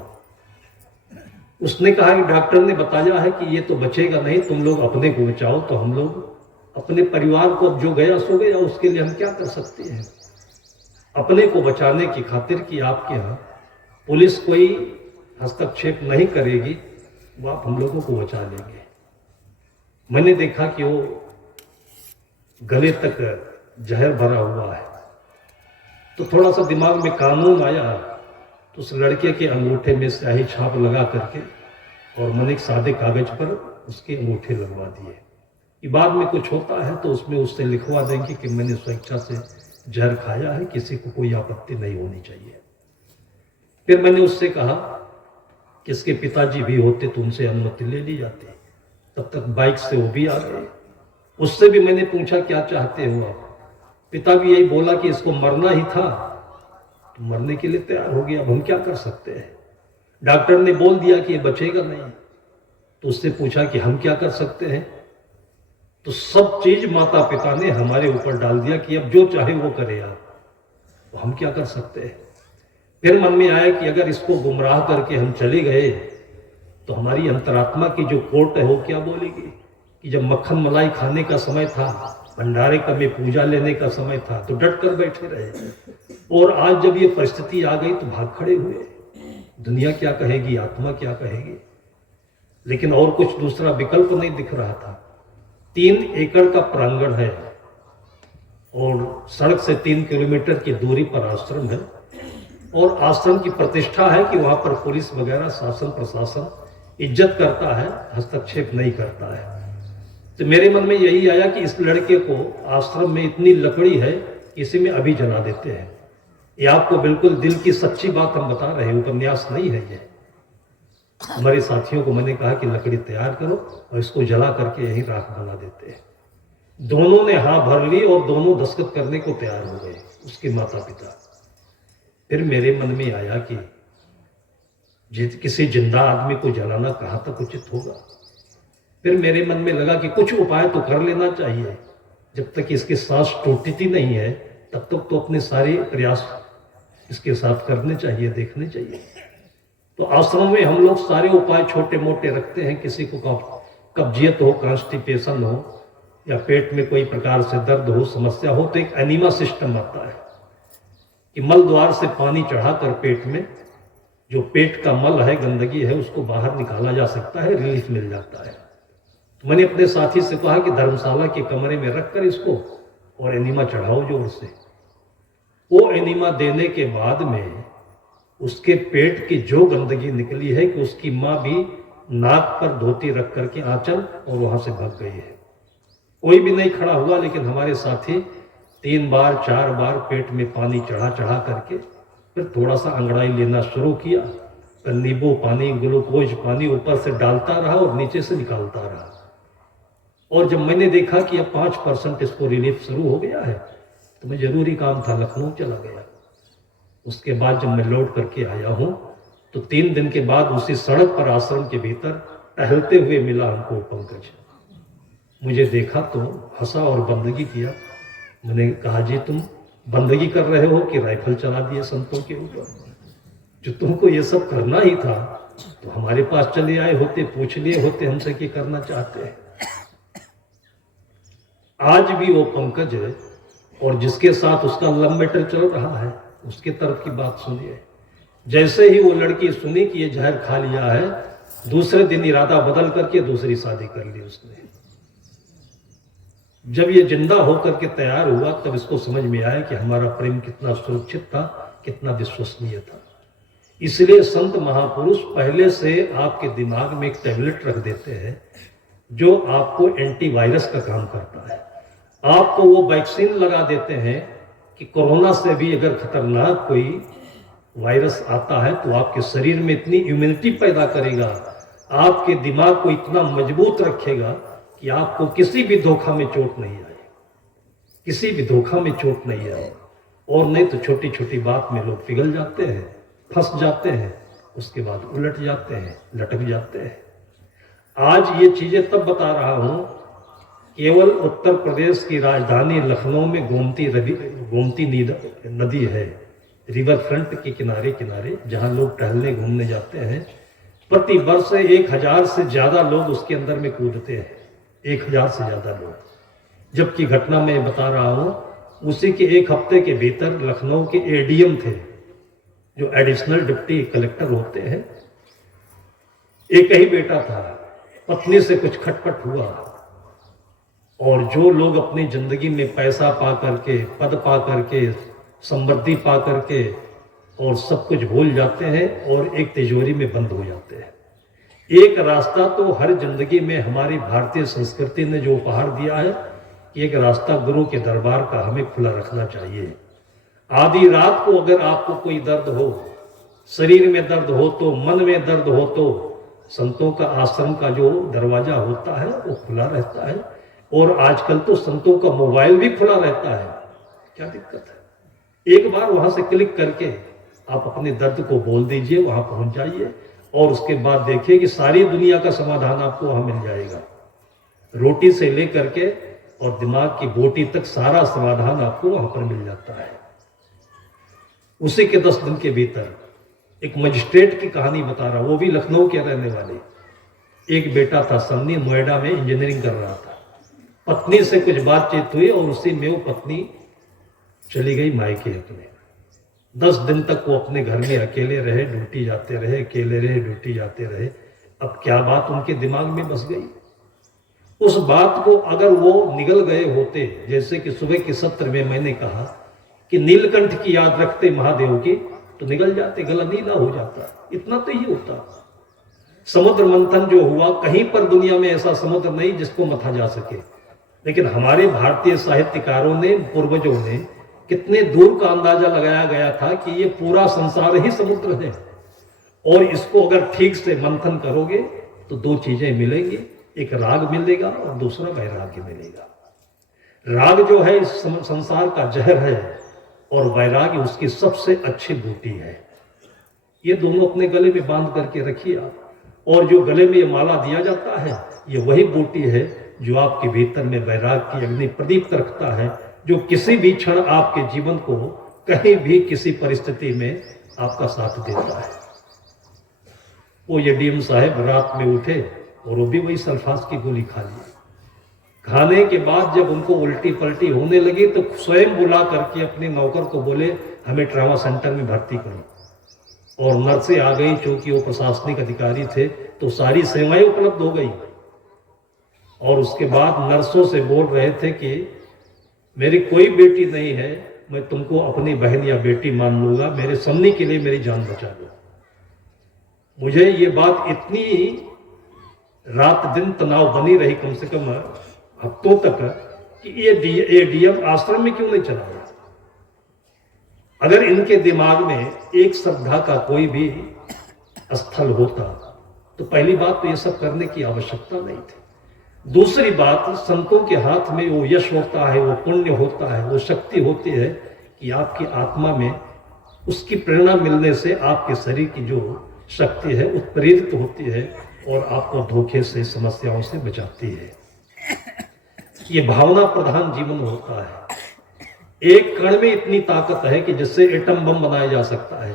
उसने कहा कि डॉक्टर ने बताया है कि ये तो बचेगा नहीं, तुम लोग अपने को बचाओ। तो हम लोग अपने परिवार को, अब जो गया सो गया, उसके लिए हम क्या कर सकते हैं। अपने को बचाने की खातिर कि आपके यहाँ पुलिस कोई हस्तक्षेप नहीं करेगी, वो आप हम लोगों को बचा लेंगे। मैंने देखा कि वो गले तक जहर भरा हुआ है, तो थोड़ा सा दिमाग में कानून आया, तो उस लड़के के अंगूठे में स्याही छाप लगा करके और मैंने एक सादे कागज पर उसके अंगूठे लगवा दिए कि बाद में कुछ होता है तो उसमें उससे लिखवा देंगे कि मैंने स्वेच्छा से जहर खाया है, किसी को कोई आपत्ति नहीं होनी चाहिए। फिर मैंने उससे कहा कि इसके पिताजी भी होते तो उनसे अनुमति ले ली जाती। तब तक बाइक से वो भी आ गए। उससे भी मैंने पूछा क्या चाहते हो आप। पिता भी यही बोला कि इसको मरना ही था, तो मरने के लिए तैयार हो गया, अब हम क्या कर सकते हैं। डॉक्टर ने बोल दिया कि ये बचेगा नहीं, तो उससे पूछा कि हम क्या कर सकते हैं। तो सब चीज माता पिता ने हमारे ऊपर डाल दिया कि अब जो चाहे वो करे आप, तो हम क्या कर सकते हैं। फिर मन में आया कि अगर इसको गुमराह करके हम चले गए तो हमारी अंतरात्मा की जो कोर्ट है वो क्या बोलेगी कि जब मक्खन मलाई खाने का समय था, भंडारे का में पूजा लेने का समय था, तो डट कर बैठे रहे। और आज जब ये परिस्थिति आ गई तो भाग खड़े हुए। दुनिया क्या कहेगी, आत्मा क्या कहेगी। लेकिन और कुछ दूसरा विकल्प नहीं दिख रहा था। 3 एकड़ का प्रांगण है और सड़क से 3 किलोमीटर की दूरी पर आश्रम है, और आश्रम की प्रतिष्ठा है कि वहां पर पुलिस वगैरह शासन प्रशासन इज्जत करता है, हस्तक्षेप नहीं करता है। तो मेरे मन में यही आया कि इस लड़के को आश्रम में इतनी लकड़ी है, इसी में अभी जला देते हैं। ये आपको बिल्कुल दिल की सच्ची बात हम बता रहे हैं, उपन्यास नहीं है ये। हमारे साथियों को मैंने कहा कि लकड़ी तैयार करो और इसको जला करके यही राख बना देते हैं। दोनों ने हाँ भर ली और दोनों दस्तखत करने को तैयार हो गए, उसके माता पिता। फिर मेरे मन में आया कि किसी जिंदा आदमी को जलाना कहाँ तक उचित होगा। फिर मेरे मन में लगा कि कुछ उपाय तो कर लेना चाहिए। जब तक इसके सांस टूटती नहीं है तब तक तो अपने सारे प्रयास इसके साथ करने चाहिए, देखने चाहिए। तो आश्रम में हम लोग सारे उपाय छोटे मोटे रखते हैं। किसी को कब्जियत हो, कॉन्स्टिपेशन हो, या पेट में कोई प्रकार से दर्द हो, समस्या हो, तो एक एनीमा सिस्टम आता है कि मल द्वार से पानी चढ़ाकर पेट में जो पेट का मल है, गंदगी है, उसको बाहर निकाला जा सकता है, रिलीफ मिल जाता है। तो मैंने अपने साथी से कहा कि धर्मशाला के कमरे में रखकर इसको और एनीमा चढ़ाओ जोर से। वो एनीमा देने के बाद में उसके पेट की जो गंदगी निकली है कि उसकी माँ भी नाक पर धोती रख करके आंचल और वहां से भाग गई है। कोई भी नहीं खड़ा हुआ, लेकिन हमारे साथी 3 बार 4 बार पेट में पानी चढ़ा चढ़ा करके फिर थोड़ा सा अंगड़ाई लेना शुरू किया। फिर नींबू पानी, ग्लूकोज पानी ऊपर से डालता रहा और नीचे से निकालता रहा। और जब मैंने देखा कि अब 5% इसको रिलीफ शुरू हो गया है, तो मैं जरूरी काम था, लखनऊ चला गया। उसके बाद जब मैं लौट करके आया हूं तो 3 दिन के बाद उसी सड़क पर आश्रम के भीतर टहलते हुए मिला हमको पंकज। मुझे देखा तो हंसा और बंदगी किया। मैंने कहा जी तुम बंदगी कर रहे हो कि राइफल चला दिए संतों के ऊपर। जो तुमको ये सब करना ही था तो हमारे पास चले आए होते, पूछ लिए होते हमसे कि करना चाहते हैं। आज भी वो पंकज है और जिसके साथ उसका लव मैटर चल रहा है, उसके तरफ की बात सुनिए। जैसे ही वो लड़की सुनी कि ये जहर खा लिया है, दूसरे दिन इरादा बदल करके दूसरी शादी कर ली उसने। जब ये जिंदा होकर के तैयार हुआ तब इसको समझ में आया कि हमारा प्रेम कितना सुरक्षित था, कितना विश्वसनीय था। इसलिए संत महापुरुष पहले से आपके दिमाग में एक टैबलेट रख देते हैं जो आपको एंटीवायरस का काम करता है। आपको वो वैक्सीन लगा देते हैं कि कोरोना से भी अगर खतरनाक कोई वायरस आता है तो आपके शरीर में इतनी इम्यूनिटी पैदा करेगा, आपके दिमाग को इतना मजबूत रखेगा कि आपको किसी भी धोखा में चोट नहीं आए, किसी भी धोखा में चोट नहीं आए। और नहीं तो छोटी छोटी बात में लोग पिघल जाते हैं, फंस जाते हैं, उसके बाद उलट जाते हैं, लटक जाते हैं। आज ये चीजें तब बता रहा हूं, केवल उत्तर प्रदेश की राजधानी लखनऊ में गोमती नदी है, रिवर फ्रंट के किनारे किनारे, जहां लोग टहलने घूमने जाते हैं। प्रति वर्ष 1000 से ज्यादा लोग उसके अंदर में कूदते हैं, 1000 से ज्यादा लोग। जबकि घटना मैं बता रहा हूं, उसी के एक हफ्ते के भीतर लखनऊ के एडीएम थे, जो एडिशनल डिप्टी कलेक्टर होते हैं, एक ही बेटा था, पत्नी से कुछ खटपट हुआ और जो लोग अपनी जिंदगी में पैसा पा करके, पद पा करके, समृद्धि पा करके और सब कुछ भूल जाते हैं और एक तिजोरी में बंद हो जाते हैं। एक रास्ता तो हर जिंदगी में हमारी भारतीय संस्कृति ने जो उपहार दिया है कि एक रास्ता गुरु के दरबार का हमें खुला रखना चाहिए। आधी रात को अगर आपको कोई दर्द हो, शरीर में दर्द हो तो, मन में दर्द हो तो, संतों का आश्रम का जो दरवाजा होता है वो खुला रहता है। और आजकल तो संतों का मोबाइल भी खुला रहता है, क्या दिक्कत है? एक बार वहां से क्लिक करके आप अपने दर्द को बोल दीजिए, वहां पहुंच जाइए और उसके बाद देखिए कि सारी दुनिया का समाधान आपको वहां मिल जाएगा। रोटी से लेकर के और दिमाग की बोटी तक सारा समाधान आपको वहां पर मिल जाता है। उसी के 10 दिन के भीतर एक मजिस्ट्रेट की कहानी बता रहा, वो भी लखनऊ के रहने वाले। एक बेटा था सन्नी, नोएडा में इंजीनियरिंग कर रहा था। पत्नी से कुछ बातचीत हुई और उसी में वो पत्नी चली गई मायके अपने। 10 दिन तक वो अपने घर में अकेले रहे, ड्यूटी जाते रहे, अकेले रहे, ड्यूटी जाते रहे। अब क्या बात उनके दिमाग में बस गई, उस बात को अगर वो निगल गए होते, जैसे कि सुबह के सत्र में मैंने कहा कि नीलकंठ की याद रखते महादेव की, तो निगल जाते, गला नीला हो जाता। इतना तो ही होता। समुद्र मंथन जो हुआ, कहीं पर दुनिया में ऐसा समुद्र नहीं जिसको मथा जा सके, लेकिन हमारे भारतीय साहित्यकारों ने, पूर्वजों ने कितने दूर का अंदाजा लगाया गया था कि ये पूरा संसार ही समुद्र है और इसको अगर ठीक से मंथन करोगे तो 2 चीजें मिलेंगी, एक राग मिलेगा और दूसरा वैराग्य मिलेगा। राग जो है इस संसार का जहर है और वैराग्य उसकी सबसे अच्छी बूटी है। ये दोनों अपने गले में बांध करके रखिए आप। और जो गले में ये माला दिया जाता है, ये वही बूटी है जो आपके भीतर में वैराग की अग्नि प्रदीप्त रखता है, जो किसी भी क्षण आपके जीवन को कहीं भी किसी परिस्थिति में आपका साथ देता है। वो एडीएम साहब रात में उठे और वो भी वही सल्फास की गोली खा ली। खाने के बाद जब उनको उल्टी पलटी होने लगी तो स्वयं बुला करके अपने नौकर को बोले, हमें ट्रामा सेंटर में भर्ती करो। और नर्सें आ गई, चूंकि वो प्रशासनिक अधिकारी थे तो सारी सेवाएं उपलब्ध हो गई। और उसके बाद नर्सों से बोल रहे थे कि मेरी कोई बेटी नहीं है, मैं तुमको अपनी बहन या बेटी मान लूंगा, मेरे सन्नी के लिए मेरी जान बचा दो। मुझे ये बात इतनी रात दिन तनाव बनी रही, कम से कम हफ्तों तक, कि ये डीएम आश्रम में क्यों नहीं चला गया। अगर इनके दिमाग में एक श्रद्धा का कोई भी स्थल होता तो पहली बात तो ये सब करने की आवश्यकता नहीं थी। दूसरी बात, संतों के हाथ में वो यश होता है, वो पुण्य होता है, वो शक्ति होती है कि आपकी आत्मा में उसकी प्रेरणा मिलने से आपके शरीर की जो शक्ति है उत्प्रेरित होती है और आपको धोखे से, समस्याओं से बचाती है। ये भावना प्रधान जीवन होता है। एक कण में इतनी ताकत है कि जिससे एटम बम बनाया जा सकता है।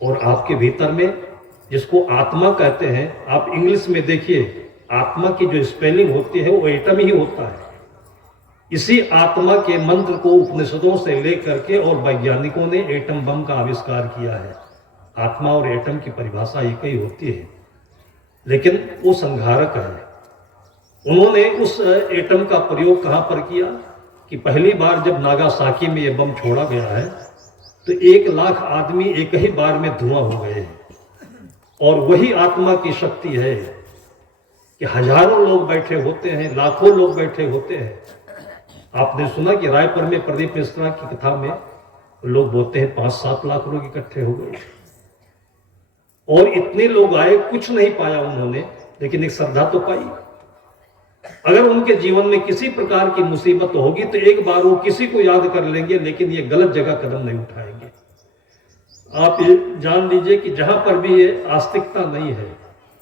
और आपके भीतर में, जिसको आत्मा कहते हैं, आप इंग्लिश में देखिए, आत्मा की जो स्पेलिंग होती है वो एटम ही होता है। इसी आत्मा के मंत्र को उपनिषदों से लेकर के और वैज्ञानिकों ने एटम बम का आविष्कार किया है। आत्मा और एटम की परिभाषा एक ही होती है, लेकिन वो संघारक है। उन्होंने उस एटम का प्रयोग कहां पर किया कि पहली बार जब नागासाकी में यह बम छोड़ा गया है तो 1 लाख आदमी एक ही बार में धुआं हो गए हैं। और वही आत्मा की शक्ति है कि हजारों लोग बैठे होते हैं, लाखों लोग बैठे होते हैं। आपने सुना कि रायपुर में प्रदीप मिश्रा की कथा में लोग बोलते हैं 5-7 लाख लोग इकट्ठे हो गए और इतने लोग आए, कुछ नहीं पाया उन्होंने, लेकिन एक श्रद्धा तो पाई। अगर उनके जीवन में किसी प्रकार की मुसीबत होगी तो एक बार वो किसी को याद कर लेंगे, लेकिन ये गलत जगह कदम नहीं उठाएंगे। आप ये जान लीजिए कि जहां पर भी ये आस्तिकता नहीं है,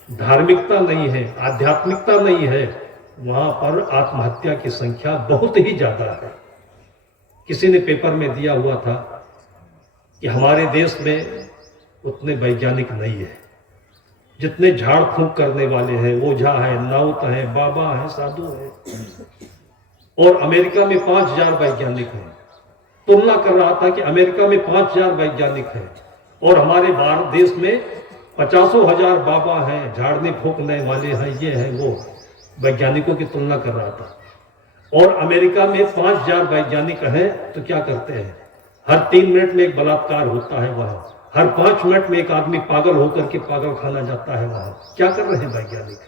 धार्मिकता नहीं है, आध्यात्मिकता नहीं है, वहां पर आत्महत्या की संख्या बहुत ही ज्यादा है। किसी ने पेपर में दिया हुआ था कि हमारे देश में उतने वैज्ञानिक नहीं है जितने झाड़ फूंक करने वाले हैं, ओझा है, नाउत है, बाबा है, साधु है। और अमेरिका में 5,000 वैज्ञानिक हैं। तुलना कर रहा था कि अमेरिका में 5,000 वैज्ञानिक हैं और हमारे भारत देश में 50,000 बाबा हैं, झाड़ने फूंकने वाले हैं, ये है वो, वैज्ञानिकों की तुलना कर रहा था। और अमेरिका में 5,000 वैज्ञानिक हैं तो क्या करते हैं, हर 3 मिनट में एक बलात्कार होता है वहां, हर 5 मिनट में एक आदमी पागल होकर के पागल खाना जाता है वहां। क्या कर रहे हैं वैज्ञानिक?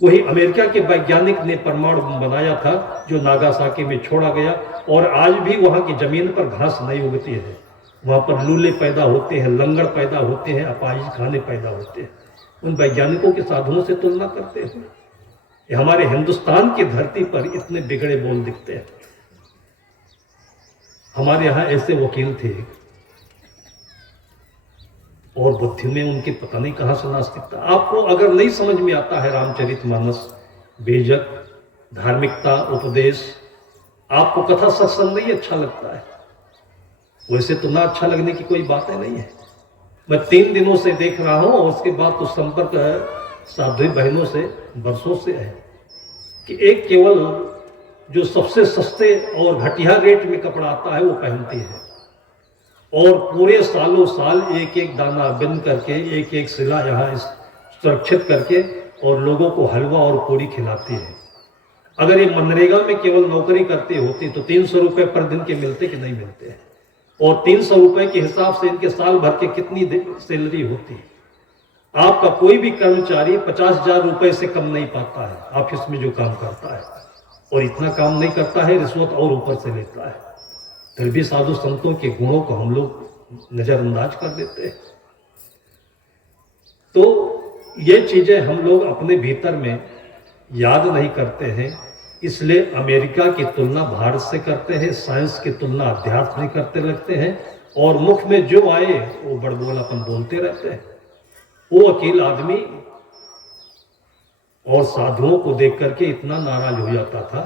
वही अमेरिका के वैज्ञानिक ने परमाणु बम बनाया था जो नागासाकी में छोड़ा गया, और आज भी वहां की जमीन पर घास नहीं उगती है, वहां पर लूले पैदा होते हैं, लंगड़ पैदा होते हैं, अपाहिज खाने पैदा होते हैं। उन वैज्ञानिकों के साधनों से तुलना करते हैं। ये हमारे हिंदुस्तान की धरती पर इतने बिगड़े बोल दिखते हैं। हमारे यहाँ ऐसे वकील थे और बुद्धि में उनके पता नहीं कहां से नास्तिकता। आपको अगर नहीं समझ में आता है रामचरितमानस, बेजक, धार्मिकता, उपदेश, आपको कथा सत्संग नहीं अच्छा लगता है, वैसे तो ना अच्छा लगने की कोई बात नहीं है। मैं 3 दिनों से देख रहा हूं और उसके बाद तो संपर्क साध्वी बहनों से वर्षों से है कि एक केवल जो सबसे सस्ते और घटिया रेट में कपड़ा आता है वो पहनती है और पूरे सालों साल एक एक दाना बिन करके, एक एक सिला यहाँ सुरक्षित करके और लोगों को हलवा और पूड़ी खिलाती है। अगर ये मनरेगा में केवल नौकरी करती होती तो 300 रुपए पर दिन के मिलते कि नहीं मिलते, और 300 रुपए के हिसाब से इनके साल भर के कितनी सैलरी होती। आपका कोई भी कर्मचारी 50,000 रुपए से कम नहीं पाता है ऑफिस में जो काम करता है, और इतना काम नहीं करता है, रिश्वत और ऊपर से लेता है। फिर भी साधु संतों के गुणों को हम लोग नजरअंदाज कर देते हैं। तो ये चीजें हम लोग अपने भीतर में याद नहीं करते हैं, इसलिए अमेरिका की तुलना भारत से करते हैं, साइंस की तुलना अध्यात्म में करते लगते हैं, और मुख में जो आए वो बड़बोलापन बोलते रहते हैं। वो अकेला आदमी और साधुओं को देख करके इतना नाराज हो जाता था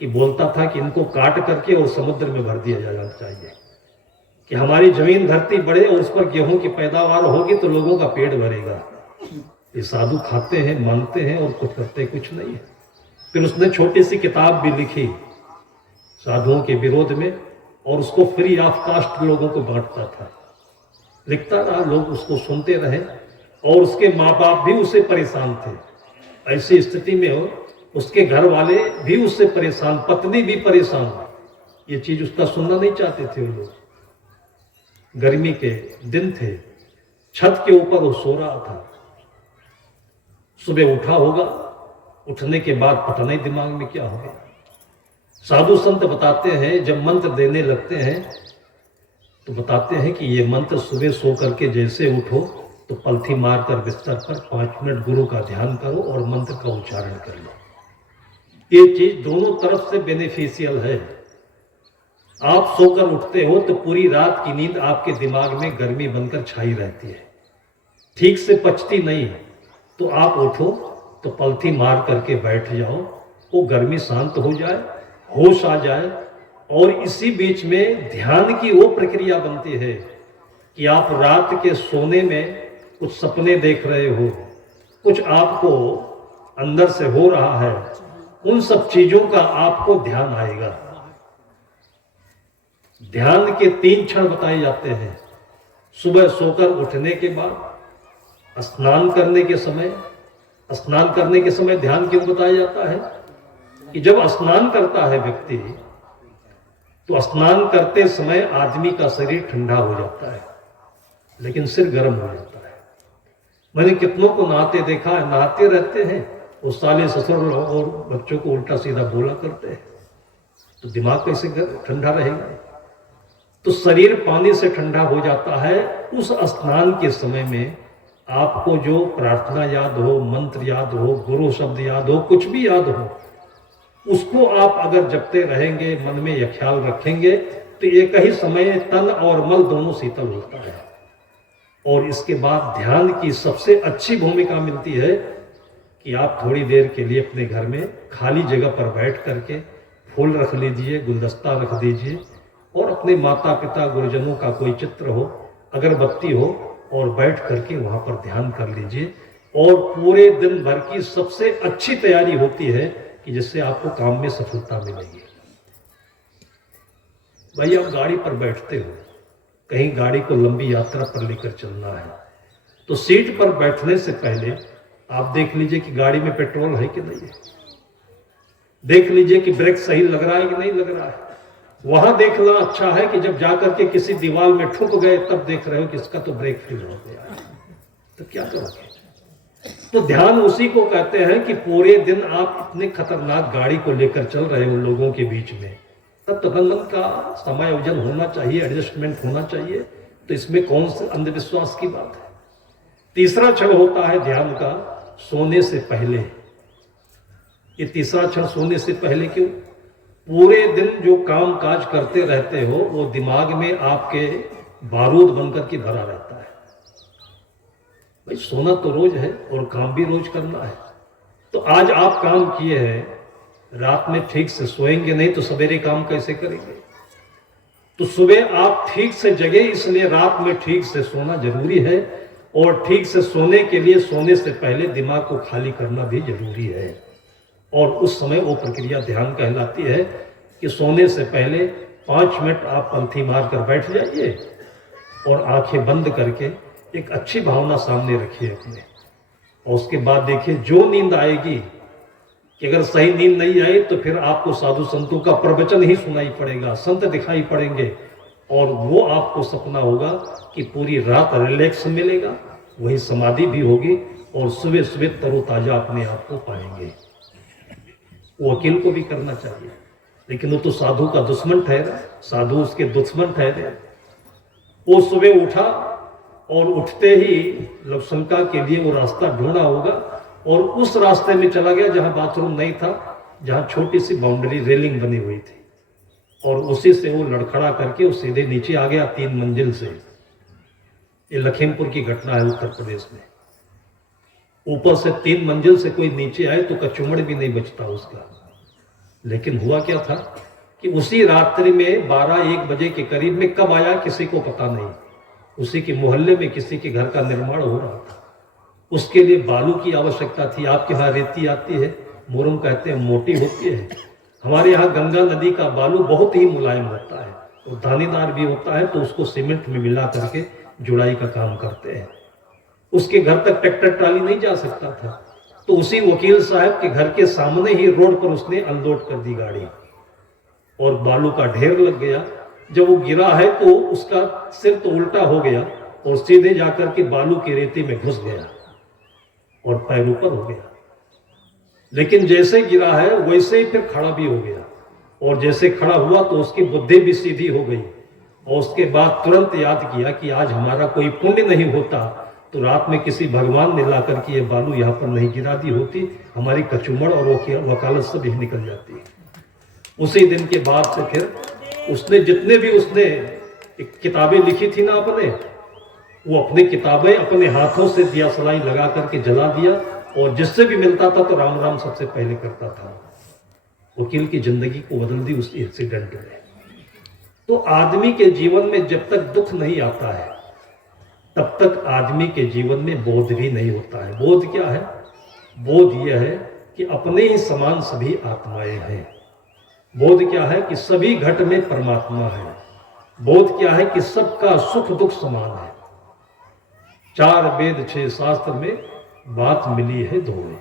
कि बोलता था कि इनको काट करके और समुद्र में भर दिया जाना चाहिए कि हमारी जमीन धरती बढ़े और उस पर गेहूं की पैदावार होगी तो लोगों का पेट भरेगा। ये साधु खाते हैं, मानते हैं और कुछ करते कुछ नहीं है। फिर उसने छोटी सी किताब भी लिखी साधुओं के विरोध में, और उसको फ्री ऑफ कास्ट लोगों को बांटता था। लिखता रहा, लोग उसको सुनते रहे, और उसके माँ बाप भी उससे परेशान थे। ऐसी स्थिति में हो उसके घर वाले भी उससे परेशान, पत्नी भी परेशान। ये चीज उसका सुनना नहीं चाहते थे वो लोग। गर्मी के दिन थे, छत के ऊपर वो सो रहा था। सुबह उठा होगा, उठने के बाद पता नहीं दिमाग में क्या हो गया। साधु संत बताते हैं जब मंत्र देने लगते हैं तो बताते हैं कि ये मंत्र सुबह सो करके जैसे उठो तो पलथी मारकर बिस्तर पर 5 मिनट गुरु का ध्यान करो और मंत्र का उच्चारण कर लो। ये चीज दोनों तरफ से बेनिफिशियल है। आप सोकर उठते हो तो पूरी रात की नींद आपके दिमाग में गर्मी बनकर छाई रहती है, ठीक से पचती नहीं। तो आप उठो तो पलथी मार करके बैठ जाओ, वो गर्मी शांत हो जाए, होश आ जाए, और इसी बीच में ध्यान की वो प्रक्रिया बनती है कि आप रात के सोने में कुछ सपने देख रहे हो, कुछ आपको अंदर से हो रहा है, उन सब चीजों का आपको ध्यान आएगा। ध्यान के 3 क्षण बताए जाते हैं। सुबह सोकर उठने के बाद, स्नान करने के समय स्नान करने के समय ध्यान क्यों बताया जाता है कि जब स्नान करता है व्यक्ति तो स्नान करते समय आदमी का शरीर ठंडा हो जाता है लेकिन सिर गर्म हो जाता है। मैंने कितनों को नहाते देखा है, नहाते रहते हैं वो साले ससुर और बच्चों को उल्टा सीधा बोला करते हैं, तो दिमाग कैसे ठंडा रहेगा। तो शरीर पानी से ठंडा हो जाता है। उस स्नान के समय में आपको जो प्रार्थना याद हो, मंत्र याद हो, गुरु शब्द याद हो, कुछ भी याद हो, उसको आप अगर जपते रहेंगे, मन में यह ख्याल रखेंगे तो एक ही समय तन और मल दोनों शीतल होता है। और इसके बाद ध्यान की सबसे अच्छी भूमिका मिलती है कि आप थोड़ी देर के लिए अपने घर में खाली जगह पर बैठ करके फूल रख लीजिए, गुलदस्ता रख दीजिए और अपने माता पिता गुरुजनों का कोई चित्र हो, अगरबत्ती हो और बैठ करके वहां पर ध्यान कर लीजिए। और पूरे दिन भर की सबसे अच्छी तैयारी होती है कि जिससे आपको काम में सफलता मिलेगी। भाई आप गाड़ी पर बैठते हो, कहीं गाड़ी को लंबी यात्रा पर लेकर चलना है तो सीट पर बैठने से पहले आप देख लीजिए कि गाड़ी में पेट्रोल है कि नहीं है, देख लीजिए कि ब्रेक सही लग रहा है कि नहीं लग रहा है। वहां देखना अच्छा है कि जब जाकर के किसी दीवार में ठुक गए तब देख रहे हो कि इसका तो ब्रेक फेल हो गया, तो क्या करोगे। तो ध्यान उसी को कहते हैं कि पूरे दिन आप इतने खतरनाक गाड़ी को लेकर चल रहे हो लोगों के बीच में, तब तदनमन का समायोजन होना चाहिए, एडजस्टमेंट होना चाहिए। तो इसमें कौन से अंधविश्वास की बात है। तीसरा क्षण होता है ध्यान का सोने से पहले। ये तीसरा क्षण सोने से पहले क्यों? पूरे दिन जो काम काज करते रहते हो वो दिमाग में आपके बारूद बनकर के भरा रहता है। भाई सोना तो रोज है और काम भी रोज करना है। तो आज आप काम किए हैं, रात में ठीक से सोएंगे नहीं तो सवेरे काम कैसे करेंगे। तो सुबह आप ठीक से जगे, इसलिए रात में ठीक से सोना जरूरी है। और ठीक से सोने के लिए सोने से पहले दिमाग को खाली करना भी जरूरी है। और उस समय वो प्रक्रिया ध्यान कहलाती है कि सोने से पहले 5 मिनट आप पंथी मार कर बैठ जाइए और आंखें बंद करके एक अच्छी भावना सामने रखिए अपने। और उसके बाद देखिए जो नींद आएगी, कि अगर सही नींद नहीं आई तो फिर आपको साधु संतों का प्रवचन ही सुनाई पड़ेगा, संत दिखाई पड़ेंगे और वो आपको सपना होगा कि पूरी रात रिलैक्स मिलेगा, वही समाधि भी होगी और सुबह सुबह तरोताजा अपने आप को पाएंगे। वो वकील को भी करना चाहिए, लेकिन वो तो साधु का दुश्मन ठहरा, साधु उसके दुश्मन ठहरे। वो सुबह उठा और उठते ही लवशंका के लिए वो रास्ता ढूंढा होगा और उस रास्ते में चला गया जहां बाथरूम नहीं था, जहां छोटी सी बाउंड्री रेलिंग बनी हुई थी, और उसी से वो लड़खड़ा करके वो सीधे नीचे आ गया 3 मंजिल से। ये लखीमपुर की घटना है उत्तर प्रदेश में। ऊपर से 3 मंजिल से कोई नीचे आए तो कचुमड़ भी नहीं बचता उसका। लेकिन हुआ क्या था कि उसी रात्रि में 12-1 बजे के करीब में कब आया किसी को पता नहीं। उसी के मोहल्ले में किसी के घर का निर्माण हो रहा था, उसके लिए बालू की आवश्यकता थी। आपके यहाँ रेती आती है, मुरम कहते हैं, मोटी होती है। हमारे यहाँ गंगा नदी का बालू बहुत ही मुलायम होता है और दानेदार भी होता है, तो उसको सीमेंट में मिला करके जुड़ाई का काम करते हैं। उसके घर तक ट्रैक्टर ट्राली नहीं जा सकता था, तो उसी वकील साहब के घर के सामने ही रोड पर उसने अनलोड कर दी गाड़ी और बालू का ढेर लग गया। जब वो गिरा है तो उसका सिर तो उल्टा हो गया और सीधे जाकर के बालू की रेती में घुस गया और पैर ऊपर हो गया। लेकिन जैसे गिरा है वैसे ही फिर खड़ा भी हो गया, और जैसे खड़ा हुआ तो उसकी बुद्धि भी सीधी हो गई। और उसके बाद तुरंत याद किया कि आज हमारा कोई पुण्य नहीं होता तो रात में किसी भगवान ने ला करके ये बालू यहाँ पर नहीं गिरा दी होती, हमारी कचुमड़ और वकालत सब ही निकल जाती। उसी दिन के बाद से फिर उसने जितने भी उसने किताबें लिखी थी ना अपने, वो अपनी किताबें अपने हाथों से दिया सलाई लगा करके जला दिया, और जिससे भी मिलता था तो राम राम सबसे पहले करता था। वकील की जिंदगी को बदल दी उस एक्सीडेंट ने। तो आदमी के जीवन में जब तक दुख नहीं आता है तब तक आदमी के जीवन में बोध भी नहीं होता है। बोध क्या है? बोध यह है कि अपने ही समान सभी आत्माएं हैं। बोध क्या है कि सभी घट में परमात्मा है। बोध क्या है कि सबका सुख दुख समान है। 4 वेद 6 शास्त्र में बात मिली है धोए।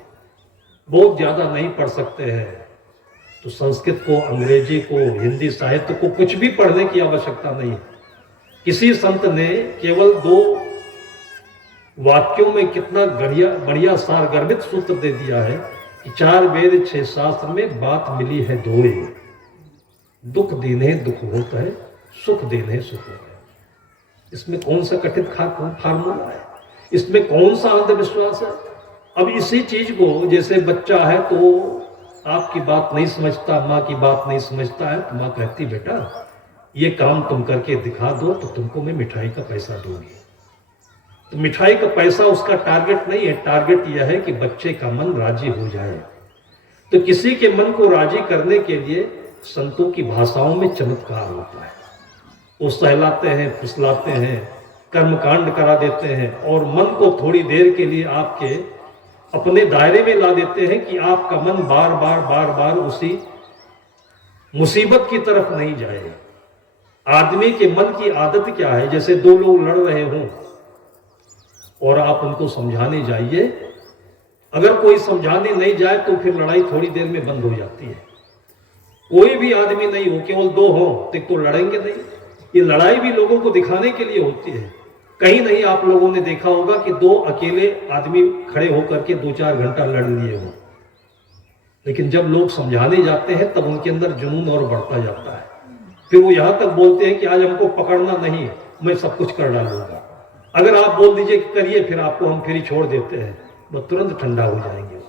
बहुत ज्यादा नहीं पढ़ सकते हैं तो संस्कृत को, अंग्रेजी को, हिंदी साहित्य को कुछ भी पढ़ने की आवश्यकता नहीं है। किसी संत ने केवल 2 वाक्यों में कितना बढ़िया सारगर्भित सूत्र दे दिया है कि 4 वेद 6 शास्त्र में बात मिली है धोए। दुख दीने दुख होता है, सुख देने सुख होता है। इसमें कौन सा कठिन फार्मूला है, इसमें कौन सा अंधविश्वास है। अब इसी चीज को, जैसे बच्चा है तो आपकी बात नहीं समझता, माँ की बात नहीं समझता है, तो माँ कहती बेटा ये काम तुम करके दिखा दो तो तुमको मैं मिठाई का पैसा दूंगी। तो मिठाई का पैसा उसका टारगेट नहीं है, टारगेट यह है कि बच्चे का मन राजी हो जाए। तो किसी के मन को राजी करने के लिए संतों की भाषाओं में चमत्कार होता है। वो सहलाते हैं, फुसलाते हैं, कर्मकांड करा देते हैं और मन को थोड़ी देर के लिए आपके अपने दायरे में ला देते हैं कि आपका मन बार बार उसी मुसीबत की तरफ नहीं जाए। आदमी के मन की आदत क्या है, जैसे 2 लोग लड़ रहे हों और आप उनको समझाने जाइए, अगर कोई समझाने नहीं जाए तो फिर लड़ाई थोड़ी देर में बंद हो जाती है। कोई भी आदमी नहीं हो, केवल 2 हो तो लड़ेंगे नहीं। ये लड़ाई भी लोगों को दिखाने के लिए होती है। कहीं नहीं आप लोगों ने देखा होगा कि 2 अकेले आदमी खड़े होकर के 2-4 घंटा लड़ लिए हो, लेकिन जब लोग समझाने जाते हैं तब उनके अंदर जुनून और बढ़ता जाता है। फिर वो यहां तक बोलते हैं कि आज हमको पकड़ना नहीं, मैं सब कुछ कर डालूंगा। अगर आप बोल दीजिए कि करिए, फिर आपको हम फिर ही छोड़ देते हैं, वो तुरंत ठंडा हो जाएंगे।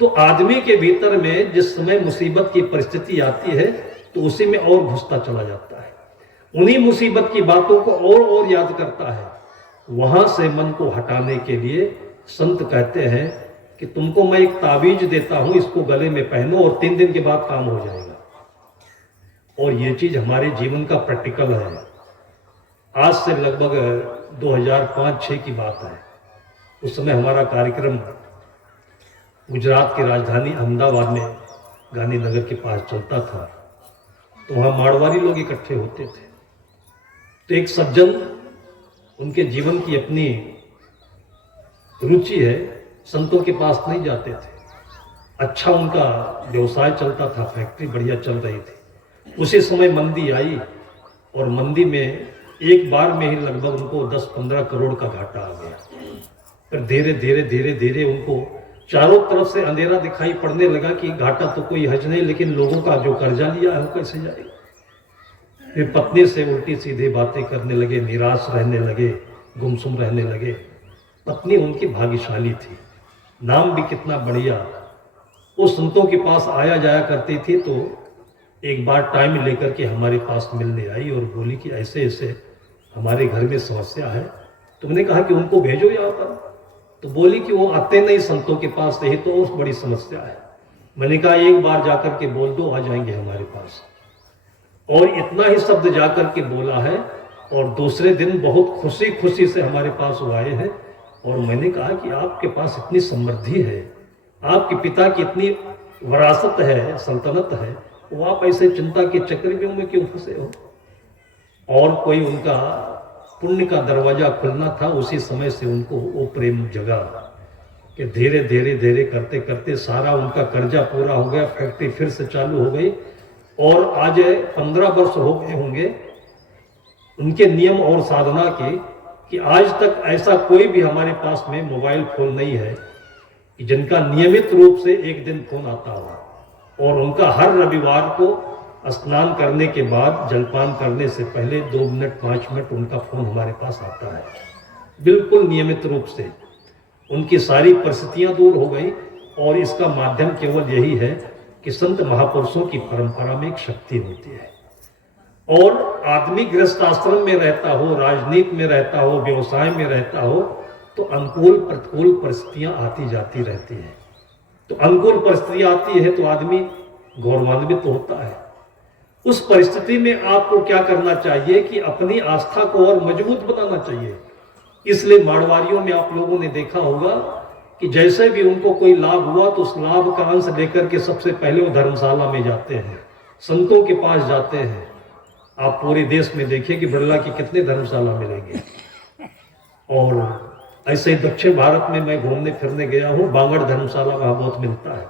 तो आदमी के भीतर में जिस समय मुसीबत की परिस्थिति आती है तो उसी में और घुसता चला जाता है, उन्हीं मुसीबत की बातों को और याद करता है। वहां से मन को हटाने के लिए संत कहते हैं कि तुमको मैं एक ताबीज देता हूं, इसको गले में पहनो और 3 दिन के बाद काम हो जाएगा। और ये चीज हमारे जीवन का प्रैक्टिकल है। आज से लगभग 2005-6 की बात है। उस समय हमारा कार्यक्रम गुजरात की राजधानी अहमदाबाद में गांधीनगर के पास चलता था, तो वहाँ मारवाड़ी लोग इकट्ठे होते थे। तो एक सज्जन, उनके जीवन की अपनी रुचि है, संतों के पास नहीं जाते थे। अच्छा उनका व्यवसाय चलता था, फैक्ट्री बढ़िया चल रही थी। उसी समय मंदी आई और मंदी में एक बार में ही लगभग उनको 10-15 करोड़ का घाटा आ गया। फिर धीरे धीरे उनको चारों तरफ से अंधेरा दिखाई पड़ने लगा कि घाटा तो कोई हज नहीं, लेकिन लोगों का जो कर्जा लिया है वो कैसे जाएगा। फिर पत्नी से उल्टी सीधी बातें करने लगे, निराश रहने लगे, गुमसुम रहने लगे। पत्नी उनकी भाग्यशाली थी, नाम भी कितना बढ़िया। वो संतों के पास आया जाया करती थी, तो एक बार टाइम लेकर के हमारे पास मिलने आई और बोली कि ऐसे ऐसे हमारे घर में समस्या है। तुमने कहा कि उनको भेजो यहाँ पर, तो बोली कि वो आते नहीं संतों के पास, यही तो और बड़ी समस्या है। मैंने कहा एक बार जाकर के बोल दो, आ जाएंगे हमारे पास। और इतना ही शब्द जाकर के बोला है और दूसरे दिन बहुत खुशी से हमारे पास वो आए हैं। और मैंने कहा कि आपके पास इतनी समृद्धि है, आपके पिता की इतनी विरासत है, सल्तनत है, वो आप ऐसे चिंता के चक्रव्यूह में क्यों फंसे हो। और कोई उनका पुण्य का दरवाजा खुलना था, उसी समय से उनको वो प्रेम जगा कि धीरे धीरे करते करते सारा उनका कर्जा पूरा हो गया, फैक्ट्री फिर से चालू हो गई। और आज 15 वर्ष हो गए होंगे उनके नियम और साधना के, कि आज तक ऐसा कोई भी हमारे पास में मोबाइल फोन नहीं है कि जिनका नियमित रूप से एक दिन फोन आता हो। और उनका हर रविवार को स्नान करने के बाद, जलपान करने से पहले 2 मिनट 5 मिनट उनका फोन हमारे पास आता है, बिल्कुल नियमित रूप से। उनकी सारी परिस्थितियां दूर हो गई और इसका माध्यम केवल यही है कि संत महापुरुषों की परंपरा में एक शक्ति होती है। और आदमी गृहस्थ आश्रम में रहता हो, राजनीति में रहता हो, व्यवसाय में रहता हो, तो अनुकूल प्रतिकूल परिस्थितियां आती जाती रहती हैं। तो अनुकूल परिस्थितियां आती है तो आदमी गौरवान्वित होता है। उस परिस्थिति में आपको क्या करना चाहिए कि अपनी आस्था को और मजबूत बनाना चाहिए। इसलिए मारवाड़ियों में आप लोगों ने देखा होगा कि जैसे भी उनको कोई लाभ हुआ तो उस लाभ का अंश लेकर के सबसे पहले वो धर्मशाला में जाते हैं, संतों के पास जाते हैं। आप पूरे देश में देखिए कि बिरला की कितने धर्मशाला मिलेंगे। और ऐसे ही दक्षिण भारत में मैं घूमने फिरने गया हूँ, बांगड़ धर्मशाला वहां बहुत मिलता है।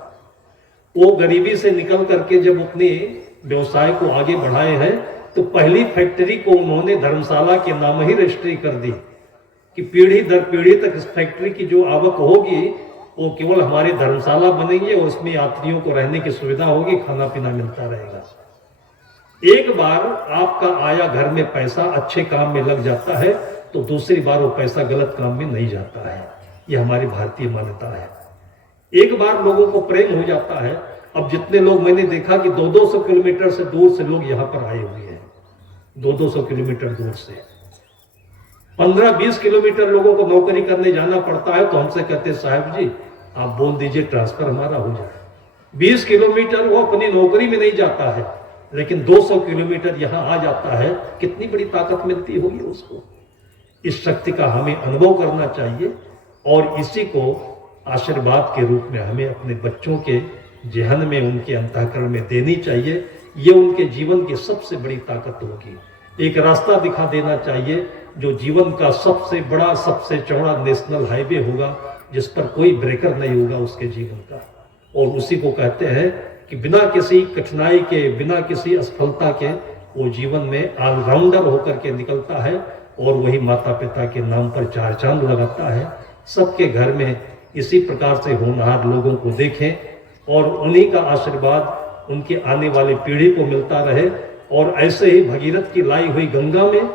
वो गरीबी से निकल करके जब अपने व्यवसाय को आगे बढ़ाए हैं तो पहली फैक्ट्री को उन्होंने धर्मशाला के नाम ही रजिस्ट्री कर दी कि पीढ़ी दर पीढ़ी तक इस फैक्ट्री की जो आवक होगी वो केवल हमारी धर्मशाला बनेंगे और उसमें यात्रियों को रहने की सुविधा होगी, खाना पीना मिलता रहेगा। एक बार आपका आया घर में पैसा अच्छे काम में लग जाता है तो दूसरी बार वो पैसा गलत काम में नहीं जाता है। ये हमारी भारतीय मान्यता है। एक बार लोगों को प्रेम हो जाता है, अब जितने लोग मैंने देखा कि 200-200 किलोमीटर से दूर से लोग यहाँ पर आए हुए हैं, 200-200 किलोमीटर दूर से 15-20 किलोमीटर लोगों को नौकरी करने जाना पड़ता है, तो हमसे कहते साहब जी आप बोल दीजिए ट्रांसफर हमारा हो जाए। 20 किलोमीटर वो अपनी नौकरी में नहीं जाता है, लेकिन 200 किलोमीटर यहाँ आ जाता है। कितनी बड़ी ताकत मिलती होगी उसको। इस शक्ति का हमें अनुभव करना चाहिए और इसी को आशीर्वाद के रूप में हमें अपने बच्चों के जेहन में, उनके अंतःकरण में देनी चाहिए। ये उनके जीवन की सबसे बड़ी ताकत होगी। एक रास्ता दिखा देना चाहिए जो जीवन का सबसे बड़ा, सबसे चौड़ा नेशनल हाईवे होगा, जिस पर कोई ब्रेकर नहीं होगा उसके जीवन का। और उसी को कहते हैं कि बिना किसी कठिनाई के, बिना किसी असफलता के वो जीवन में ऑलराउंडर होकर के निकलता है और वही माता पिता के नाम पर 4 चांद लगाता है। सबके घर में इसी प्रकार से होनहार लोगों को देखें और उन्हीं का आशीर्वाद उनके आने वाली पीढ़ी को मिलता रहे। और ऐसे ही भगीरथ की लाई हुई गंगा में,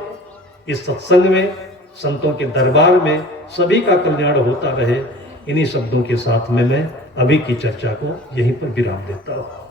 इस सत्संग में, संतों के दरबार में सभी का कल्याण होता रहे। इन्हीं शब्दों के साथ में मैं अभी की चर्चा को यहीं पर विराम देता हूँ।